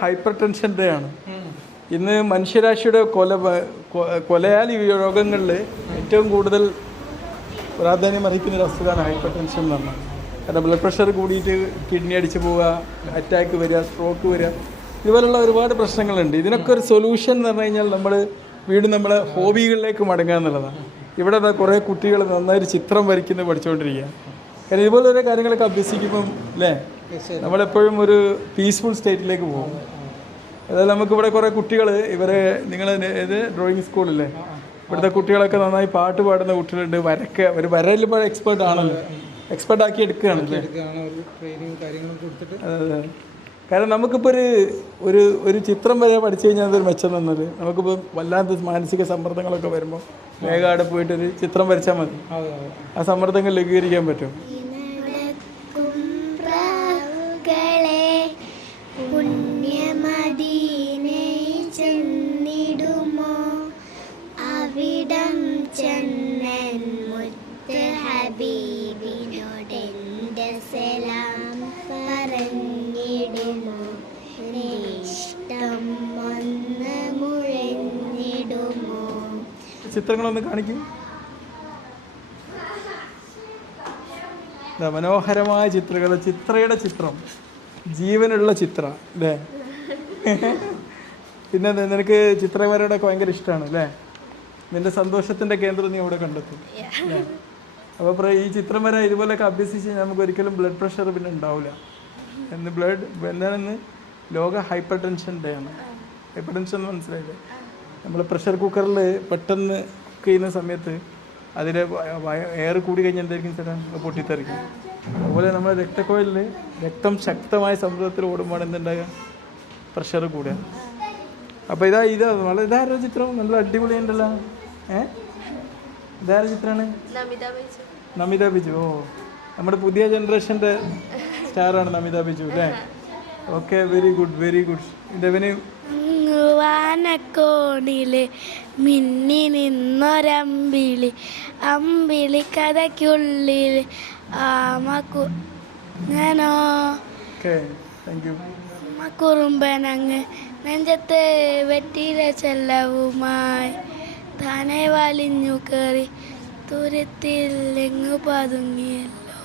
Hyper tension day ആണ് ഇന്ന്. മനുഷ്യരാശിയുടെ കൊലയാലി രോഗങ്ങളിൽ ഏറ്റവും കൂടുതൽ പ്രാധാന്യം അർഹിക്കുന്നൊരു അസുഖമാണ് ഹൈപ്പർ ടെൻഷൻ എന്ന് പറഞ്ഞാൽ. കാരണം ബ്ലഡ് പ്രഷർ കൂടിയിട്ട് കിഡ്നി അടിച്ച് പോവുക, അറ്റാക്ക് വരിക, സ്ട്രോക്ക് വരിക, ഇതുപോലുള്ള ഒരുപാട് പ്രശ്നങ്ങളുണ്ട്. ഇതിനൊക്കെ ഒരു സൊല്യൂഷൻ എന്ന് പറഞ്ഞു കഴിഞ്ഞാൽ നമ്മൾ വീണ്ടും നമ്മളെ ഹോബികളിലേക്ക് മടങ്ങുക എന്നുള്ളതാണ്. ഇവിടെ കുറേ കുട്ടികൾ നന്നായിട്ട് ചിത്രം വരയ്ക്കുന്നത് പഠിച്ചുകൊണ്ടിരിക്കുക. കാരണം ഇതുപോലെ ഓരോ കാര്യങ്ങളൊക്കെ അഭ്യസിക്കുമ്പം അല്ലേ നമ്മളെപ്പോഴും ഒരു പീസ്ഫുൾ സ്റ്റേറ്റിലേക്ക് പോകും. അതായത് നമുക്കിവിടെ കുറേ കുട്ടികൾ നിങ്ങൾ ഇത് ഡ്രോയിങ് സ്കൂളില്ലേ, ഇവിടുത്തെ കുട്ടികളൊക്കെ നന്നായി പാട്ട് പാടുന്ന കുട്ടികളുണ്ട്. ഒരു വരയിൽ ഇപ്പോൾ എക്സ്പെർട്ട് ആക്കി എടുക്കുകയാണ്. അതെ. കാരണം നമുക്കിപ്പോൾ ഒരു ചിത്രം വരെ പഠിച്ചു കഴിഞ്ഞാൽ അതൊരു മെച്ചം തന്നത്. നമുക്കിപ്പോൾ വല്ലാത്ത മാനസിക സമ്മർദ്ദങ്ങളൊക്കെ വരുമ്പോൾ വേഗം അവിടെ പോയിട്ടൊരു ചിത്രം വരച്ചാൽ മതി, ആ സമ്മർദ്ദങ്ങൾ ലഘൂകരിക്കാൻ പറ്റും. ചിത്രങ്ങളൊന്ന് കാണിക്കും. മനോഹരമായ ചിത്രങ്ങൾ, ചിത്രയുടെ ചിത്രം, ജീവനുള്ള ചിത്ര അല്ലേ. പിന്നെ നിനക്ക് ചിത്രവരയോടൊക്കെ ഭയങ്കര ഇഷ്ടമാണ് അല്ലേ. നിന്റെ സന്തോഷത്തിൻ്റെ കേന്ദ്രം നീ അവിടെ കണ്ടെത്തും. അപ്പോൾ ഈ ചിത്രം വരെ ഇതുപോലെയൊക്കെ അഭ്യസിച്ച് നമുക്ക് ഒരിക്കലും ബ്ലഡ് പ്രഷർ പിന്നെ ഉണ്ടാവില്ല. എന്താണെന്ന് ലോക ഹൈപ്പർ ടെൻഷൻ ഡേ ആണ്. ഹൈപ്പർ ടെൻഷൻ മനസ്സിലായില്ലേ? നമ്മൾ പ്രഷർ കുക്കറിൽ പെട്ടെന്ന് കുക്ക് ചെയ്യുന്ന സമയത്ത് അതിൽ എയർ കൂടി കഴിഞ്ഞാൽ എന്തായിരിക്കും ചേട്ടാ പൊട്ടിത്തെറിക്കും. അതുപോലെ നമ്മുടെ രക്തക്കുഴലിൽ രക്തം ശക്തമായ സമ്മർദ്ദത്തിൽ ഓടുമ്പോൾ എന്തുണ്ടാകുക, പ്രഷർ കൂടുക. അപ്പോൾ ഇതാരുടെ ചിത്രം നല്ല അടിപൊളിയുണ്ടല്ലോ. ഇതാരുടെ ചിത്രമാണ്? നമിത ബിജു. ഓ, നമ്മുടെ പുതിയ ജനറേഷൻ്റെ സ്റ്റാറാണ് നമിത ബിജു അല്ലേ. Okay, very good very good. ഇതവന് വാനക്കോണില് മിന്നി നിന്നൊരമ്പിളി, അമ്പിളി കഥയ്ക്കുള്ളിൽ ഞാനോ കുറുമ്പനങ്ങ് നെഞ്ചത്ത് വെട്ടിയില ചെല്ലവുമായി താനെ വലിഞ്ഞു കയറി തുരത്തിലെങ്ങു പതുങ്ങിയല്ലോ.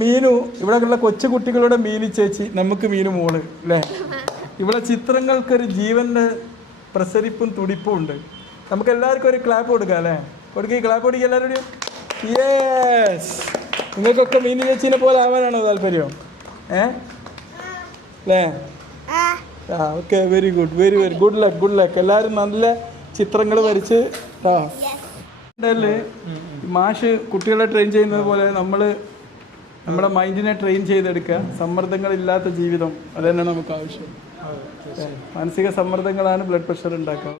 മീനു ഇവിടെയുള്ള കൊച്ചുകുട്ടികളുടെ മീനു ചേച്ചി, നമുക്ക് മീനു മോള് അല്ലേ. ഇവിടെ ചിത്രങ്ങൾക്കൊരു ജീവൻ്റെ പ്രസരിപ്പും തുടിപ്പും ഉണ്ട്. നമുക്ക് എല്ലാവർക്കും ഒരു ക്ലാപ്പ് കൊടുക്കാം അല്ലേ. ക്ലാപ്പ് കൊടുക്കുക എല്ലാവരുടെയും. യെസ്, നിങ്ങൾക്കൊക്കെ മീനു ചേച്ചീനെ പോലെ ആവാനാണോ താല്പര്യം? അല്ലേ? Okay, very good very very good luck good luck. എല്ലാവരും നല്ല ചിത്രങ്ങൾ വരച്ച് മാഷ് കുട്ടികളെ ട്രെയിൻ ചെയ്യുന്നത് പോലെ നമ്മുടെ മൈൻഡിനെ ട്രെയിൻ ചെയ്തെടുക്കുക. സമ്മർദ്ദങ്ങളില്ലാത്ത ജീവിതം, അത് തന്നെയാണ് നമുക്ക് ആവശ്യം. മാനസിക സമ്മർദ്ദങ്ങളാണ് ബ്ലഡ് പ്രഷർ ഉണ്ടാക്കുക.